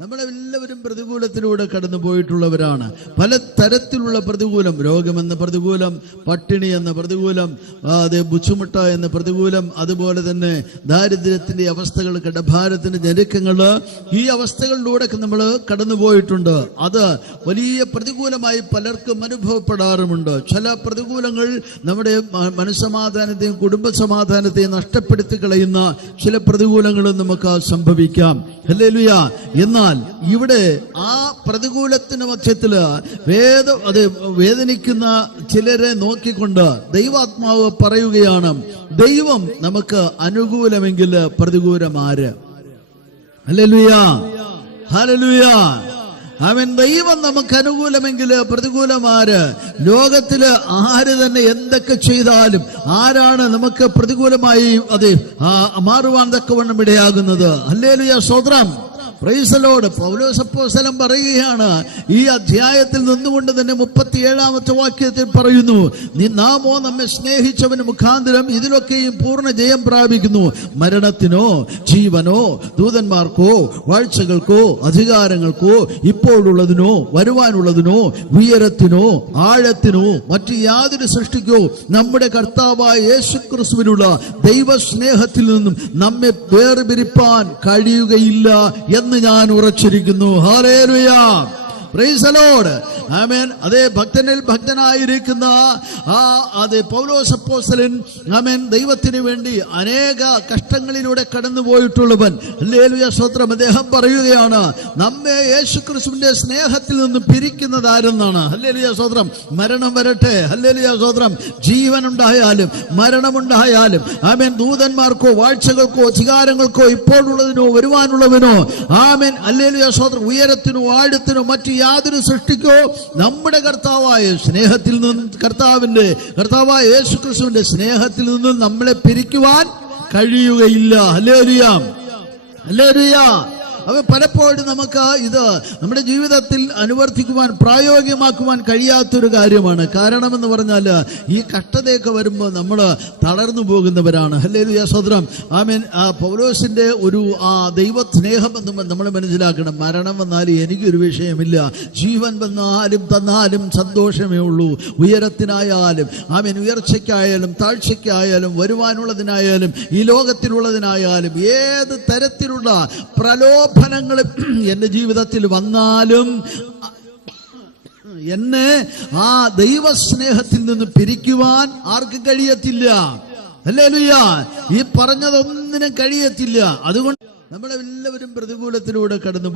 നമ്മളെല്ലാവരും പ്രതികൂലത്തിലൂടെ കടന്നു പോയിട്ടുള്ളവരാണ്. പല തരത്തിലുള്ള പ്രതികൂലം, രോഗമെന്ന പ്രതികൂലം, പട്ടിണി എന്ന പ്രതികൂലം, ബുദ്ധിമുട്ട എന്ന പ്രതികൂലം, അതുപോലെ തന്നെ ദാരിദ്ര്യത്തിന്റെ അവസ്ഥകൾ, കടഭാരത്തിന്റെ ഞെരുക്കങ്ങൾ, ഈ അവസ്ഥകളിലൂടെ നമ്മൾ കടന്നു പോയിട്ടുണ്ട്. അത് വലിയ പ്രതികൂലമായി പലർക്കും അനുഭവപ്പെടാറുമുണ്ട്. ചില പ്രതികൂലങ്ങൾ നമ്മുടെ മനസ്സമാധാനത്തെയും കുടുംബസമാധാനത്തെയും നഷ്ടപ്പെടുത്തി കളയുന്ന ചില പ്രതികൂലങ്ങളും നമുക്ക് സംഭവിക്കാം. ഹല്ലേലൂയ. എന്നാൽ ഇവിടെ ആ പ്രതികൂലത്തിന് മധ്യത്തില് വേദനിക്കുന്ന ചിലരെ നോക്കിക്കൊണ്ട് ദൈവാത്മാവ് പറയുകയാണ്, ദൈവം നമുക്ക് അനുകൂലമെങ്കിൽ പ്രതികൂലം ആര്? Hallelujah, hallelujah. അവൻ ദൈവം നമുക്ക് അനുകൂലമെങ്കിൽ പ്രതികൂലമാര്? ലോകത്തില് ആര് തന്നെ എന്തൊക്കെ ചെയ്താലും ആരാണ് നമുക്ക് പ്രതികൂലമായി മാറുവാൻ തക്കവണ്ണം ഇടയാകുന്നത്? ഹല്ലേലൂയ, സ്തോത്രം, പ്രൈസ് ദി ലോർഡ്. പൗലോസ് അപ്പോസ്തലൻ പറയുകയാണ്, ഈ അധ്യായത്തിൽ നിന്നുകൊണ്ട് തന്നെ 37-ാമത്തെ വാക്യത്തിൽ പറയുന്നു, നാമോ നമ്മെ സ്നേഹിച്ചവന് മുഖാന്തരം ഇതിലൊക്കെയും പൂർണ്ണ ജയം പ്രാപിക്കുന്നു. മരണത്തിനോ ജീവനോ ദൂതന്മാർക്കോ വാഴ്ചകൾക്കോ അധികാരങ്ങൾക്കോ ഇപ്പോഴുള്ളതിനോ വരുവാനുള്ളതിനോ ഉയരത്തിനോ ആഴത്തിനോ മറ്റു യാതൊരു സൃഷ്ടിക്കോ നമ്മുടെ കർത്താവായ യേശുക്രിസ്തുവിനുള്ള ദൈവസ്നേഹത്തിൽ നിന്നും നമ്മെ വേർപിരിപ്പാൻ കഴിയുകയില്ല എന്ന് ഞാൻ ഉറച്ചിരിക്കുന്നു. ഹല്ലേലൂയ, പ്രൈസ് ദി ലോർഡ്, ആമേൻ. അതേ ഭക്തനിൽ ഭക്തനായിരിക്കുന്ന പൗലോസ് അപ്പോസ്തലൻ, ആമേൻ, ദൈവത്തിന് വേണ്ടി അനേക കഷ്ടങ്ങളിലൂടെ കടന്നു പോയിട്ടുള്ളവൻ. ഹല്ലേലൂയ, സ്തോത്രം. അദ്ദേഹം പറയുകയാണ്, നമ്മെ യേശുക്രിസ്തുവിന്റെ സ്നേഹത്തിൽ നിന്ന് പിരിക്കുന്നത് ആരെന്നാണ്? ഹല്ലേലൂയ, സ്തോത്രം. മരണം വരട്ടെ, ഹല്ലേലൂയ, സ്തോത്രം. ജീവനുണ്ടായാലും മരണമുണ്ടായാലും, ആമേൻ, ദൂതന്മാർക്കോ വാഴ്ചകൾക്കോ അധികാരങ്ങൾക്കോ ഇപ്പോഴുള്ളതിനോ വരുവാനുള്ളതിനോ, ആമേൻ, ഹല്ലേലൂയ, സ്തോത്രം, ഉയരത്തിനോ ആഴത്തിനോ മറ്റു യാതൊരു സൃഷ്ടിക്കോ നമ്മുടെ കർത്താവായ സ്നേഹത്തിൽ നിന്നും, കർത്താവായ യേശുക്രിസ്തുവിന്റെ സ്നേഹത്തിൽ നിന്നും നമ്മളെ പിരിക്കുവാൻ കഴിയുകയില്ല. Hallelujah, hallelujah. അവ പലപ്പോഴും നമുക്ക് ഇത് നമ്മുടെ ജീവിതത്തിൽ അനുവർത്തിക്കുവാൻ, പ്രായോഗികമാക്കുവാൻ കഴിയാത്തൊരു കാര്യമാണ്. കാരണമെന്ന് പറഞ്ഞാൽ ഈ കഷ്ടതയൊക്കെ വരുമ്പോൾ നമ്മൾ തളർന്നു പോകുന്നവരാണ്. ഹല്ലേലൂയ, സ്തോത്രം, ആമേൻ. പൗലോസിന്റെ ഒരു ദൈവ സ്നേഹം എന്ന് നമ്മൾ മനസ്സിലാക്കണം. മരണം വന്നാലും എനിക്കൊരു വിഷയമില്ല, ജീവൻ വന്നാലും തന്നാലും സന്തോഷമേ ഉള്ളൂ. ഉയരത്തിനായാലും, ആമേൻ, ഉയർച്ചയ്ക്കായാലും താഴ്ചയ്ക്കായാലും വരുവാനുള്ളതിനായാലും ഈ ലോകത്തിലുള്ളതിനായാലും ഏത് തരത്തിലുള്ള പ്രലോഭനങ്ങൾ എന്റെ ജീവിതത്തിൽ വന്നാലും എന്നെ ആ ദൈവസ്നേഹത്തിൽ നിന്ന് പിരിക്കുവാൻ ആർക്കും കഴിയത്തില്ല. ഹല്ലേലൂയ, ഈ പറഞ്ഞതൊന്നിനും കഴിയത്തില്ല. അതുകൊണ്ട് നമ്മളെല്ലാവരും പ്രതികൂലത്തിലൂടെ കടന്നു